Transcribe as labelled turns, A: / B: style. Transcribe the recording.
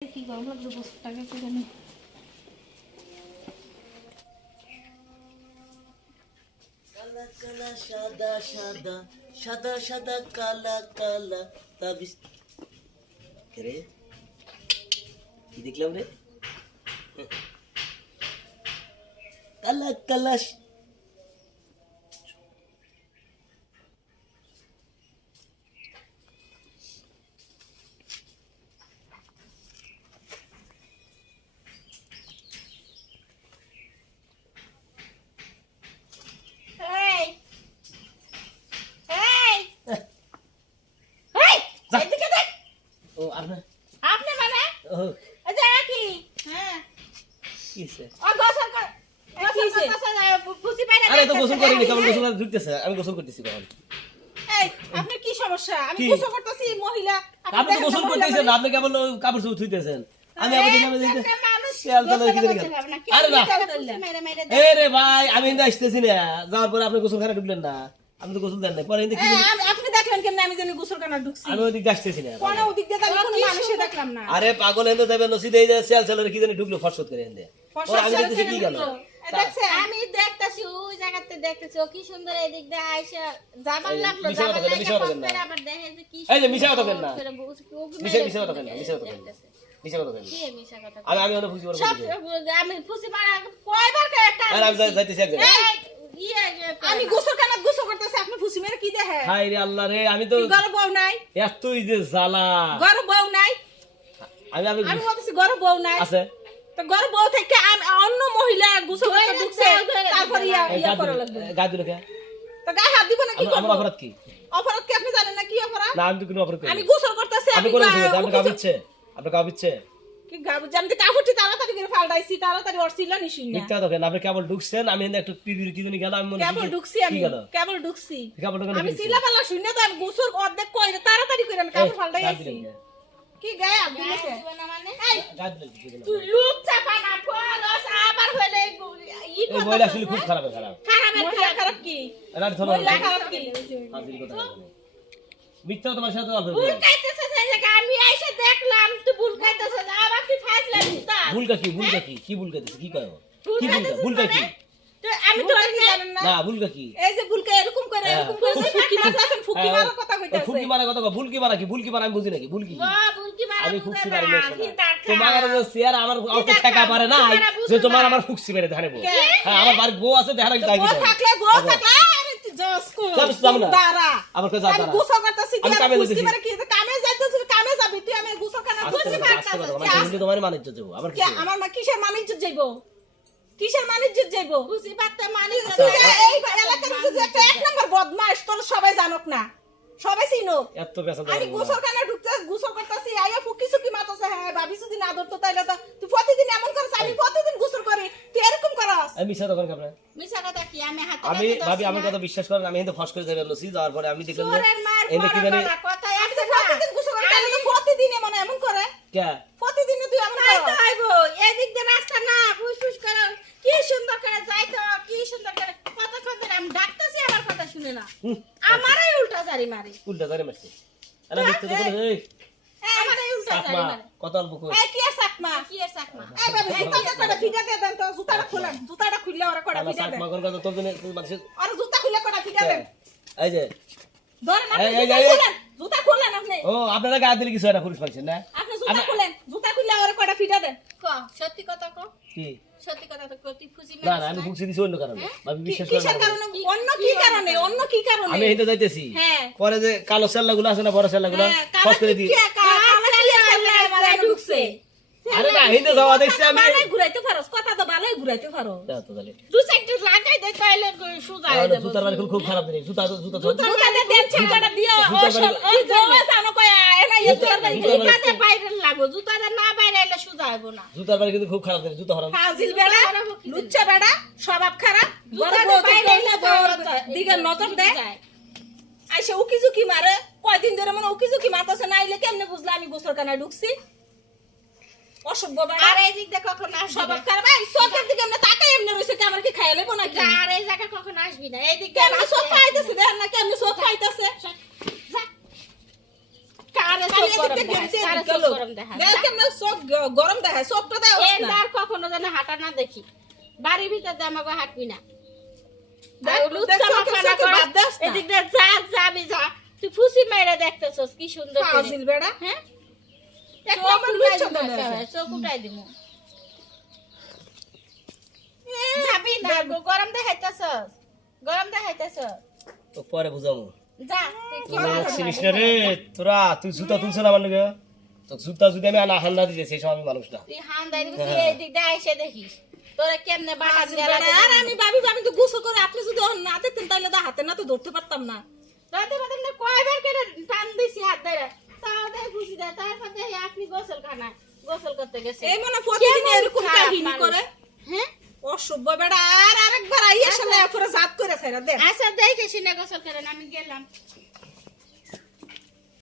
A: কি গরম
B: সাদা সাদা সাদা সাদা কালা কালা দেখলাম রে? কালা কালা স-
A: এই এই এই এদিকে দেখ
B: ও আপনার
A: আপনি
B: ও
A: এই যে কি হ্যাঁ
B: কি
A: ও গোসল কর গোসল করতেছে বুঝি পাই না
B: আরে তো গোসল করিনি কেমন গোসল ঢুকতেছে আমি গোসল করতেছি কখন
A: এই কি সমস্যা? আমি গোসল করতেছি মহিলা।
B: আপনি তো গোসল করতেছেন না, আপনি কেবল কাপড় চোপড় ধুইতেছেন। আমি ভাই আমি আসতেছি না। যাওয়ার পরে আপনি গোসল ঢুকলেন না। আমি তো গোসল দেন না পরে কিন্তু কি জানি-
A: আপনি দেখলেন কেমন আমি জানি গোসল ঢুকছি?
B: আমি ওই দিকে আসতেছি
A: কোন ওদিক দিয়ে তাহলে কোনো মানুষে দেখলাম না।
B: আরে পাগল এনে দেবে নসিদে এই যে শিয়াল ছেলের কি জানি ঢুকলো ফসত করে এনে। ওর আমি দেখতেছি কি গেল।
A: দেখছে
C: আমি দেখতেছি ওই জায়গাতে দেখতেছি ও কি সুন্দর এদিক দিয়ে আইসা জামাল
B: এই,
C: লাগল
B: মিশা
C: লাগল আবার দেখে যে কি
B: এই যে মিশা কথা না? মিশা মিশা কথা
C: না
B: মিশা কথা কেন কথা আমি আমি অনেক খুশি করব
C: আমি ফুসি মারা কয়বার করে একটা
B: আমি যাইতেছি এক জায়গায়
C: এই,
A: আমি গোসল কেন গোসল করতেছি আপনি ফুসি মেরে কি দেখে
B: হাই রে আল্লাহ রে আমি তো
A: গরম বউ নাই?
B: এতই যে জ্বালা।
A: গরম বউ নাই?
B: আমি আমি
A: আমি বলতেছি গরম বউ নাই।
B: আছে।
A: তো গরম বউ থেকে অন্য মহিলা গোসল করতে ঢুকছে তারপর ইয়া ইয়া করা লাগবে।
B: গাছ দিলে
A: তো গায়ে হাত দিব না কি
B: অপরাধ কি?
A: অপরাধ কি আপনি জানেন না কি অপরাধ?
B: না আমি তো কোনো অপরাধ করিনি।
A: আমি গোসল করতেছি
B: আপনি কাউ দিচ্ছে
A: কি কাপড়টি তাড়াতাড়ি করে ফালটাইছি তাড়াতাড়ি
B: মিথ্যা দেখেন আপনি কেবল ঢুকছেন আমি এখানে একটু টিভির কি জানি গেল আমি মনে
A: কেবল ঢুকছি আমি কেবল ঢুকছি। আমি সিলা পালা শুনে তো আমি গোসল অর্ধেক কইরে তাড়াতাড়ি করে আমি কাপড় ফালটাই আইছি।
B: কি
A: গায়ে হাত দিলে কে?
C: দিবে না মানে? তুই লুক চাপা না আবার হইলে ই
B: এই বইটা আসলে খুব খারাপ। খারাপ
C: খারাপ।
A: খারাপ কি?
B: রাত ধরো
A: খারাপ কি?
B: হাজির কথা। মিথ্যা তোমার সাথে অল্প
C: ভুল খাইতেছে সেই আমি এসে দেখলাম তুই ভুল খাইতেছে আবার তুই ফাইসলা দিতা
B: ভুলটা কি ভুলটা কি কি ভুল করতেছে কি কয়? কি ভুলটা ভুলটা কি
C: আমি তো
A: ভুলটা কি জানেন না।
B: না ভুলটা কি
A: এই যে ভুল ভুলকে এরকম করে এরকম করে ফুকি মারতেছেন ফুকি
B: হ্যাঁ,
A: মারার কথা কইতাছে।
B: ফুকি মারা কথা ভুল কি মারা কি ভুল কি মারা আমি বুঝি নাকি ভুল কি?
C: ভুল কি মারা
B: আমি ফুকসি মারি না তোমার। যে চেয়ার আমার অত টাকা পারে না যে তোমার আমার ফুকসি মেরে ধারে বউ। হ্যাঁ আমার বাড়ির বউ আছে দেখার তাই
A: বউ থাকলে বউ থাকলে আরে তুই জস কো
B: যাবি তো যাব না।
A: দাঁড়া।
B: আমার কাছে
A: আমি গোসল করতেছি কি
B: আমি
A: আর
B: কামে
A: ফুসকি
B: যেতেছি।
A: মারে কি? কামে যাইতেছিস কামে যাবি। তুই আমি গোসল কেন
B: আস্তে
A: ফুসকি
B: কথা, আস্তে কথা, আমার বন্ধু তোমার মানিজ্য দেবো। আবার
A: কে আমার মা কিসের মানিজ্য যাইবো কিসের মানিজ্য যাইবো
C: বুঝি পারতে
A: এই এলাকার মধ্যে একটা এক নম্বর বদমাশ তোর সবাই জানক না। সবাই চিনো
B: এত পেশা
A: আমি গোসল কেন ঢুকতে গোসল করতেছি? আইয়া ফুকি সুকি মাতাছে? হ্যাঁ ভাবি যদি না ধরতো তাইলে তো তুই প্রতিদিন এমন করছ আমি প্রতিদিন গোসল করি। তুই এরকম করস।
B: আমি মিশা দোকান
C: আমি
B: ভাবি আমার। কথা বিশ্বাস করেন আমি কিন্তু ফস করে দেবে লসি যাওয়ার পরে আমি দেখলাম এনে কি জানি
A: প্রতিদিন করি এমন এমন করে।
B: কে?
A: প্রতিদিন তুই এমন
C: তো
A: করস
C: এদিক দিয়ে রাস্তা না ফুস ফুস করে। কি সুন্দর করে যাইতো কি সুন্দর করে কথা কথা আমি ডাকতেছি আমার কথা শুনে না। আমারই উল্টা জারি মারি।
B: উল্টা জারি মারছে। আরে মিথ্যা দোকান এই চাকমা কত অল্প কই
A: এই কি সাকমা
C: কি চাকমা?
A: এই বাবু জুতাটা কটা ফিটা দে দেন তো জুতাটা খুলেন জুতাটা খুললে ওরা কটা ফিটা দেন
B: চাকমা কোন কথা তোর জন্য তুই
A: আর জুতা খুলে কটা ফিটা দেন
B: এই যে।
A: ধরেন আপনি
B: এই, এই,
A: জুতা
B: এই, এই।
A: খুলেন জুতা খুলেন আপনি।
B: ও আপনারা গা দিলে কিছু হয় পুলিশ পাইছেন না?
A: আপনি জুতা খুলেন জুতা খুললে ওরা কটা ফিটা দেন
C: ক সত্যি কথা ক?
B: কি?
C: সত্যি কথা তো কতি ফুজি
B: না না আমি ফুকছি দিছি অন্য কারণে ভাবি বিশ্বাস করেন
A: কিসের কারণে? অন্য কি কারণে? অন্য কি কারণে?
B: আমি হেঁটে যাইতেছি।
A: হ্যাঁ।
B: পরে যে কালো সেল্লা গুলো আছে না বড় সেল্লা গুলো
A: হ্যাঁ,
B: ফস করে দিই।
A: ঢুকছে।
B: আরে না যাওয়া দেখছি আমি।
A: ভালোই ঘুরাইতে পারো কথা তো ভালোই ঘুরাইতে পারো
B: দাও তো তাহলে।
C: দু সাইড লাগাই দে তাইলে সুজা হয়ে যাবে।
B: জুতার বাড়ি খুব খারাপ জিনিস। জুতা জুতা জুতা
A: জুতা দে দেন ছিটাটা দিও ও
B: জুতা
A: সব
B: বাড়ি-
A: ওই জমা জানো? কয় এনা ইয়ে
B: জুতা- বাড়ি-
C: জুতাতে বাইরে লাগবো। জুতাতে না বাইরে এলে সুজা হইব না।
B: জুতার বাড়ি কিন্তু খুব খারাপ জিনিস জুতা হরাম।
A: ফাজিল বেড়া লুচ্চা বেড়া স্বভাব খারাপ।
C: জুতা বাইরে এলে
A: বউর
C: বউর
A: দিকে নজর দেয়। আইসে উকি ঝুঁকি মারে। কয়দিন ধরে মানে উকি ঝুঁকি মারতেছে না আইলে কেমনে বুঝলা? আমি গোসল কানা ঢুকছি। অসভ্য বেড়া
C: আর এই দিক দিয়ে কখন আসবি
A: দিকে এমনি এমনি রইছে কি আমার কি খাইয়া নাকি?
C: আর এই আসবি না। এই দিক
A: খাইতেছে না কেমনি খাইতেছে।
C: গরম দেখায়,
A: দেয়
C: যেন হাঁটা না দেখি। বাড়ির ভিতর দিয়ে হাঁটবি না। এদিক যা যাবি যা। তুই ফুসি মেরে দেখতেছস কি সুন্দর
A: বেড়া।
C: হ্যাঁ? চোখ উঠাই
A: লুচ্চা
C: দিবো
A: মনে আছে।
C: একেবারে, চোখ উঠাই দিবো যাবি না গরম দেখাইতেছস গরম দেখাইতেছস।
B: তো পরে বুঝাবো।
C: যা তুই কি
B: তোরা
C: করবি?
B: চিনিস না রে তোরা তুই জুতা তুলছ না আমার তো জুতা যদি আমি আনা হান্না দিতে সেই সময় আমি মানুষ না।
C: তুই হান দিবি, তুই এই দিক দিয়ে এসে দেখিস। তোরা কেমনে। লাগে
A: আর আমি ভাবি আমি তো গোসল করে আপনি যদি না তাহলে তো হাতে না তো ধরতে পারতাম না।
C: রাতে রাতে না কয়বার করে টান দিছি হাত ধরে। তাও দেয় দেয় তারপর দেখি আপনি গোসল খানা গোসল করতে গেছে।
A: এই মনে প্রতিদিন এরকম কাহিনী করে?
C: হ্যাঁ?
A: অসভ্য বেড়া আর আরেকবার আইয়া সালে পরে জাত করে ছাইরা দেখ
C: আচ্ছা দেখে শুনে গোসল করেন আমি গেলাম।